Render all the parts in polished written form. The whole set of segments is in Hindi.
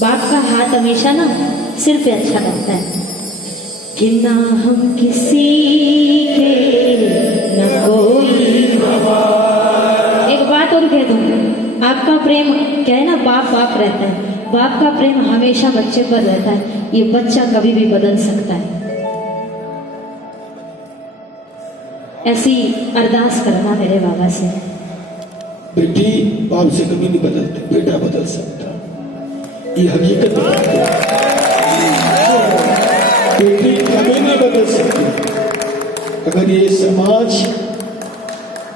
बाप का हाथ हमेशा ना सिर पे अच्छा लगता है कि ना हम किसी के न कोई। एक बात और कह दूं, आपका प्रेम क्या है ना, बाप बाप रहता है, बाप का प्रेम हमेशा बच्चे पर रहता है, ये बच्चा कभी भी बदल सकता है। ऐसी अरदास करना मेरे बाबा से। बेटी बाप से कभी नहीं बदलते, बेटा बदल सकता, ये हकीकत है। बेटी कभी नहीं बदल सकती। अगर ये समाज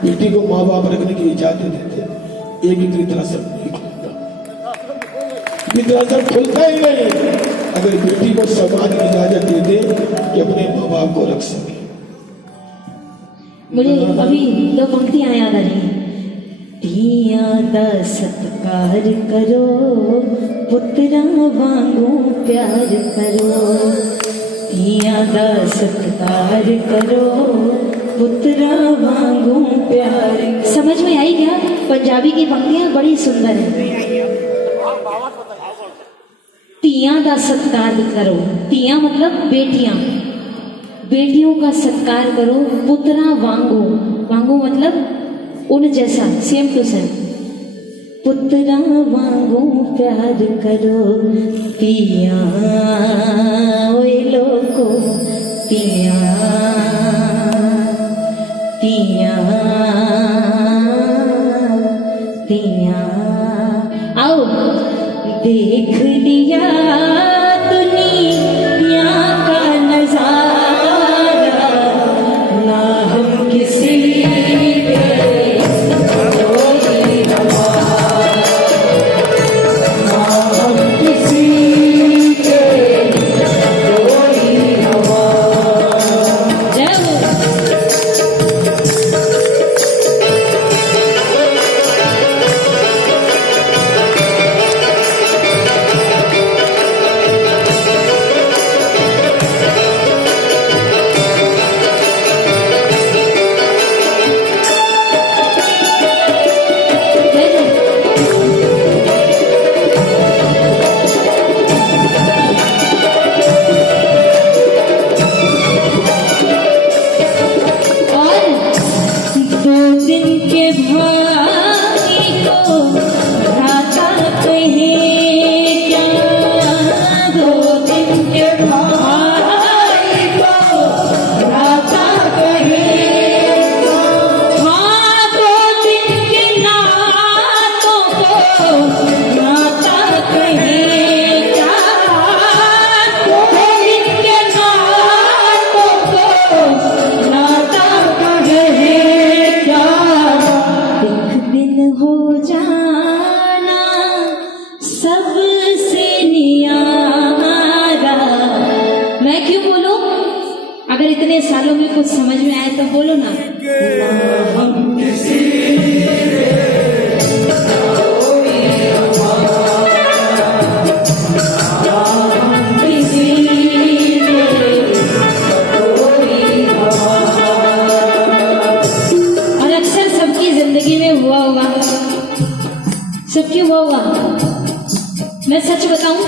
बेटी को माँ बाप रखने की इजाजत देते, एक ही तरह से नहीं खुलता, इतना खुलता ही नहीं। अगर बेटी को समाज इजाजत दे दे कि अपने माँ बाप को रख सके। मुझे अभी दो पंक्तियां याद आ रही हैं। धिया दा सत्कार करो, पुत्रा वांगू प्यार करो। धिया दा सत्कार करो, पुत्रा वांगू प्यार। समझ में आई क्या? पंजाबी की पंक्तियां बड़ी सुंदर है। धिया दा सत्कार करो, धिया मतलब बेटियां, बेटियों का सत्कार करो। पुत्रा वांगू, वांगू मतलब उन जैसा, सेम टू सेम। पुत्रा वांगू प्यार करो, पिया ओए लोको पिया पिया पिया। आओ देख लिया दुनिया का नजारा, ना हम किसी सालों में कुछ समझ में आए तो बोलो ना। हम किसी और अक्सर सबकी जिंदगी में हुआ होगा, सबकी हुआ होगा। मैं सच बताऊं,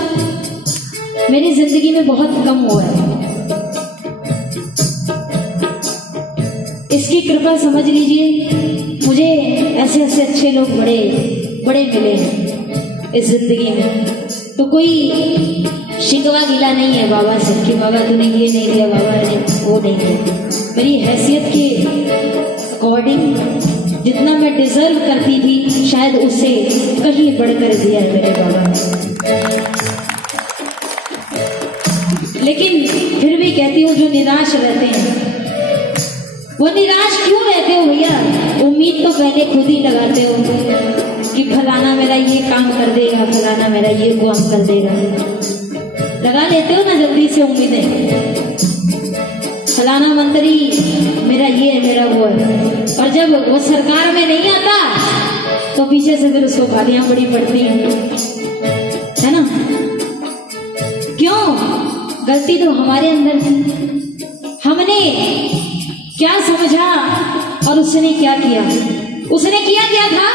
मेरी जिंदगी में बहुत कम हुआ है। इसकी कृपा समझ लीजिए, मुझे ऐसे ऐसे अच्छे लोग बड़े बड़े मिले हैं इस जिंदगी में, तो कोई शिकवा गिला नहीं है बाबा से कि बाबा तूने ये नहीं दिया, बाबा ने वो नहीं दिया। मेरी हैसियत के अकॉर्डिंग जितना मैं डिजर्व करती थी, शायद उससे कहीं बढ़कर दिया है मेरे बाबा ने। लेकिन फिर भी कहती हूँ, जो निराश रहते हैं वो निराश क्यों रहते हो भैया? उम्मीद तो पहले खुद ही लगाते हो कि फलाना मेरा ये काम कर देगा, फलाना मेरा ये काम कर देगा। लगा लेते हो ना जल्दी से उम्मीदें, फलाना मंत्री मेरा ये है, मेरा वो है। और जब वो सरकार में नहीं आता तो पीछे से फिर उसको गालियां बड़ी पड़ती हैं, है ना? क्यों? गलती तो हमारे अंदर थी। हमने क्या समझा और उसने क्या किया? उसने किया क्या था?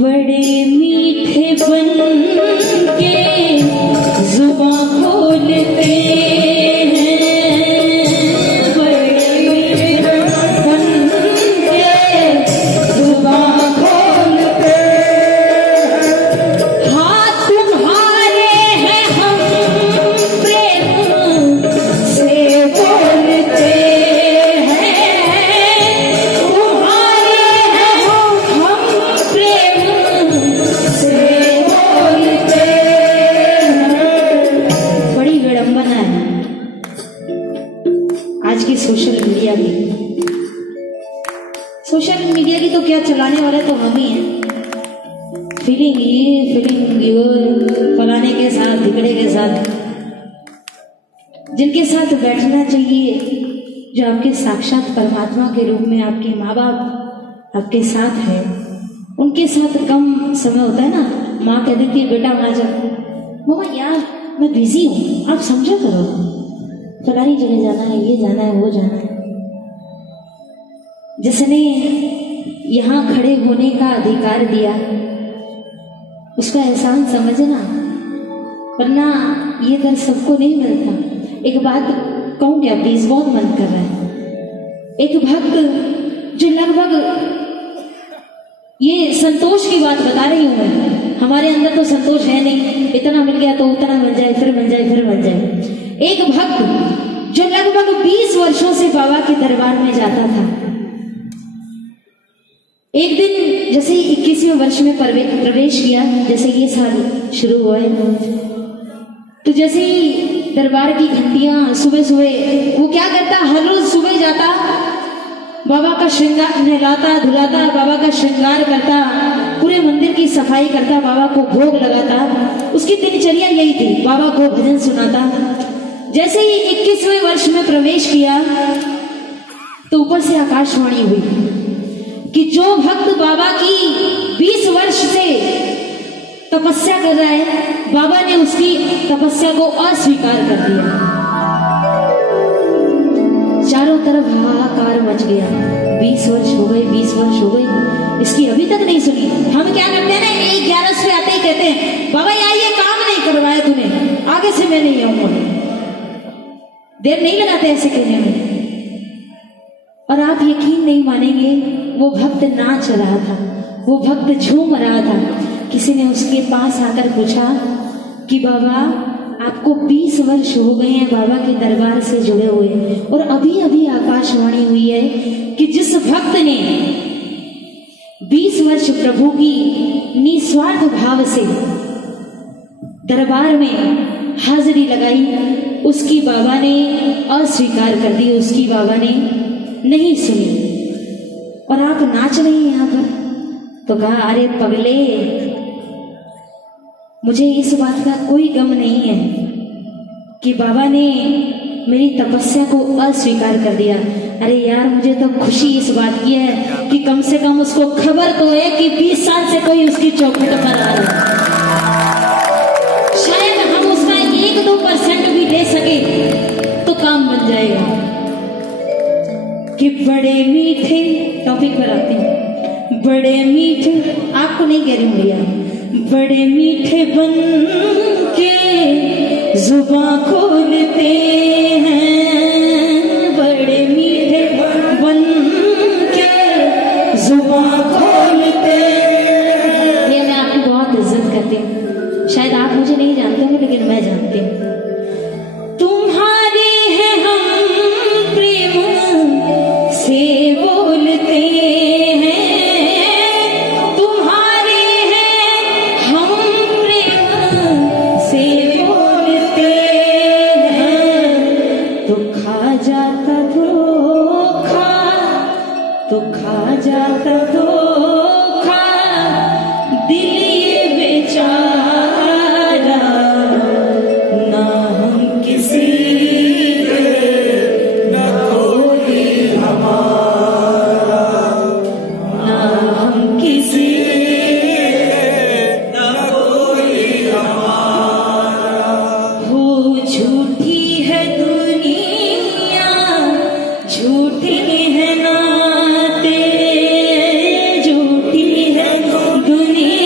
बड़े मीठे बन के जुबां खोलते हैं, बड़े मीठे बन के जुबां खोलते हैं। हाथ तुम्हारे हैं हम प्रेम से बोलते सोशल मीडिया की तो क्या चलाने वाले तो हम ही हैं। फीलिंग ये फीलिंग वो, फलाने के साथ धिकड़े के साथ, जिनके साथ बैठना चाहिए, जो आपके साक्षात परमात्मा के रूप में आपके माँ बाप आपके साथ है, उनके साथ कम समय होता है ना। माँ कह देती है बेटा वहां जा, मम्मा यार मैं बिजी हूँ, आप समझा करो, फलानी जगह जाना है, ये जाना है, वो जाना है। जिसने यहाँ खड़े होने का अधिकार दिया उसका एहसान समझना, वरना ये दर सबको नहीं मिलता। एक बात कहूँ क्या प्लीज, बहुत मन कर रहा है। एक भक्त जो लगभग, ये संतोष की बात बता रही हूं मैं, हमारे अंदर तो संतोष है नहीं, इतना मिल गया तो उतना मिल जाए, फिर मिल जाए, फिर मिल जाए। एक भक्त जो लगभग 20 वर्षों से बाबा के दरबार में जाता था, एक दिन जैसे ही 21वें वर्ष में प्रवेश किया, जैसे ये साल शुरू हुआ है, तो जैसे ही दरबार की घंटियां सुबह सुबह, वो क्या करता, हर रोज सुबह जाता, बाबा का श्रृंगार नहलाता धुलाता, बाबा का श्रृंगार करता, पूरे मंदिर की सफाई करता, बाबा को भोग लगाता। उसकी दिनचर्या यही थी, बाबा को भजन सुनाता। जैसे ही 21वें वर्ष में प्रवेश किया तो ऊपर से आकाशवाणी हुई कि जो भक्त बाबा की 20 वर्ष से तपस्या कर रहा है, बाबा ने उसकी तपस्या को अस्वीकार कर दिया। चारों तरफ हाहाकार मच गया। 20 वर्ष हो गए, 20 वर्ष हो गए, इसकी अभी तक नहीं सुनी। हम क्या करते हैं ना, 11 आते ही कहते हैं बाबा यार ये काम नहीं करवाया तूने, आगे से मैं नहीं आऊंगा। देर नहीं लगाते ऐसे कहने में। और आप यकीन नहीं मानेंगे, वो भक्त नाच रहा था, वो भक्त झूम रहा था। किसी ने उसके पास आकर पूछा कि बाबा आपको 20 वर्ष हो गए हैं बाबा के दरबार से जुड़े हुए, और अभी अभी आकाशवाणी हुई है कि जिस भक्त ने 20 वर्ष प्रभु की निस्वार्थ भाव से दरबार में हाजिरी लगाई, उसकी बाबा ने अस्वीकार कर दी, उसकी बाबा ने नहीं सुनी, और आप नाच रहे हैं यहाँ पर। तो कहा अरे पगले, मुझे इस बात का कोई गम नहीं है कि बाबा ने मेरी तपस्या को अस्वीकार कर दिया। अरे यार मुझे तो खुशी इस बात की है कि कम से कम उसको खबर तो है कि 20 साल से कोई उसकी चौखट पर आ रहा है। शायद हम उसका 1-2% भी ले सके तो काम बन जाएगा। कि बड़े मीठे, टॉपिक पर आते हैं, बड़े मीठे, आपको नहीं कह रही हूं भैया, बड़े मीठे बन के जुबां खोलते हैं, बड़े मीठे बन के जुबां खोलते हैं। ये मैं आपकी बहुत इज्जत करती हूँ, शायद आप मुझे नहीं जानते होंगे लेकिन मैं जानती हूँ। तुम्हारे हैं हम प्रेम से बोलते हैं, तुम्हारे हैं हम प्रेम से बोलते हैं। तो खा जाता धोखा, तो खा जाता धोखा दिल ये बेचारा, ना हम किसी दुनिया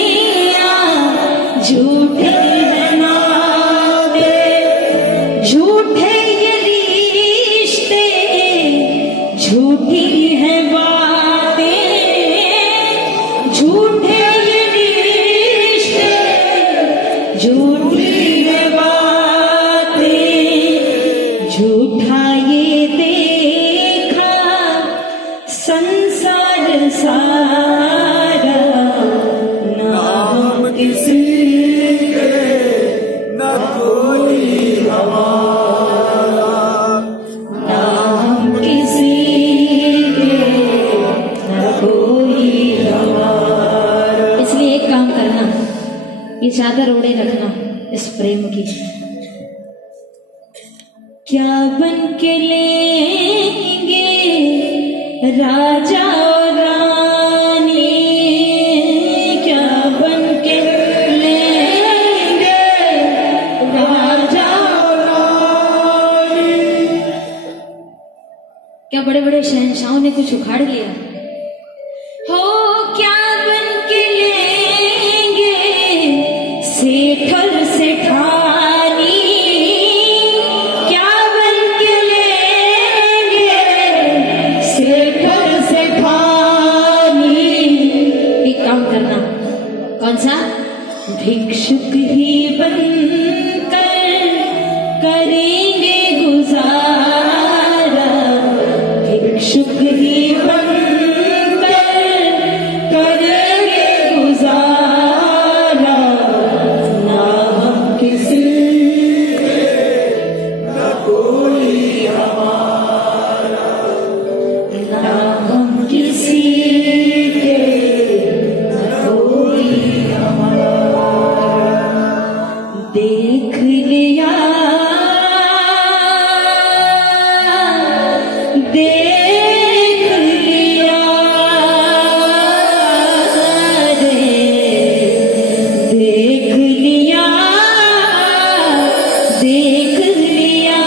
झूठी है बातें, झूठे ये रिश्ते, झूठी है बातें, झूठा ये देखा संसार सारा, ना हम किसी के न कोई हमारा, ना हम किसी के न कोई हमारा। इसलिए एक काम करना, ये चादर ओढ़े रखना इस प्रेम की। क्या बन के लेंगे राजा और रानी, क्या बन के लेंगे राजा और रानी। क्या बड़े बड़े शहंशाहों ने कुछ उखाड़ लिया हो, क्या बन के लेंगे सेठ और सेठानी, क्या बन के लेंगे सेठ और सेठानी। एक काम करना, कौन सा? भिक्षुक ही बनकर करेंगे गुजारा, भिक्षुक ही बनकर करेंगे गुजारा, ना हम किसी के न कोई हमारा, ना हम किसी के न कोई हमारा। देख लिया देख लिया रे, देख लिया देख लिया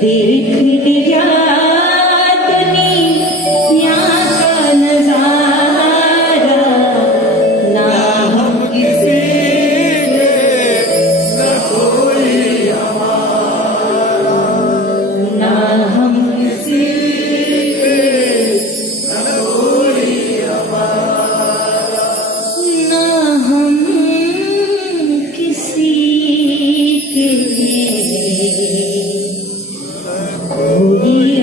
देख लिया दुनिया का नजारा, ना हम किसी के न कोई हमारा, ना हम किसी के न कोई हमारा, ना हम किसी के कोई